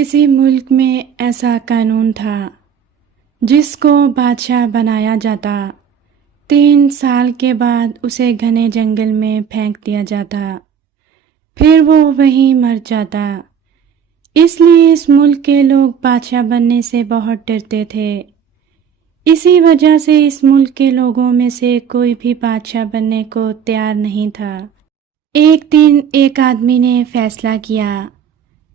کسی ملک میں ایسا قانون تھا جس کو بادشاہ بنایا جاتا، 3 سال کے بعد اسے گھنے جنگل میں پھینک دیا جاتا، پھر وہ وہیں مر جاتا۔ اس لیے اس ملک کے لوگ بادشاہ بننے سے بہت ڈرتے تھے۔ اسی وجہ سے اس ملک کے لوگوں میں سے کوئی بھی بادشاہ بننے کو تیار نہیں تھا۔ ایک دن ایک آدمی نے فیصلہ کیا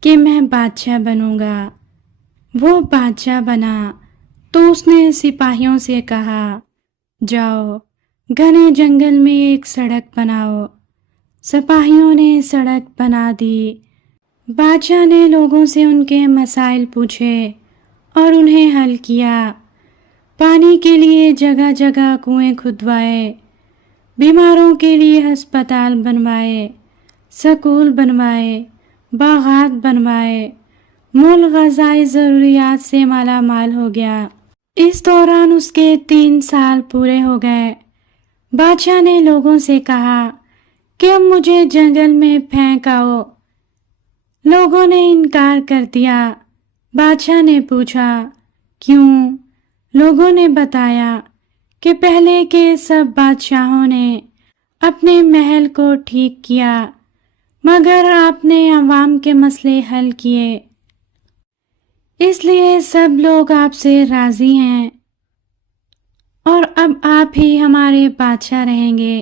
کہ میں بادشاہ بنوں گا۔ وہ بادشاہ بنا تو اس نے سپاہیوں سے کہا، جاؤ گھنے جنگل میں ایک سڑک بناؤ۔ سپاہیوں نے سڑک بنا دی۔ بادشاہ نے لوگوں سے ان کے مسائل پوچھے اور انہیں حل کیا۔ پانی کے لیے جگہ جگہ کنویں کھدوائے، بیماروں کے لیے ہسپتال بنوائے، سکول بنوائے، باغات بنوائے۔ ملک غذائی ضروریات سے مالا مال ہو گیا۔ اس دوران اس کے 3 سال پورے ہو گئے۔ بادشاہ نے لوگوں سے کہا کہ اب مجھے جنگل میں پھینک آؤ۔ لوگوں نے انکار کر دیا۔ بادشاہ نے پوچھا، کیوں؟ لوگوں نے بتایا کہ پہلے کے سب بادشاہوں نے اپنے محل کو ٹھیک کیا، مگر آپ نے عوام کے مسئلے حل کیے، اس لیے سب لوگ آپ سے راضی ہیں اور اب آپ ہی ہمارے بادشاہ رہیں گے۔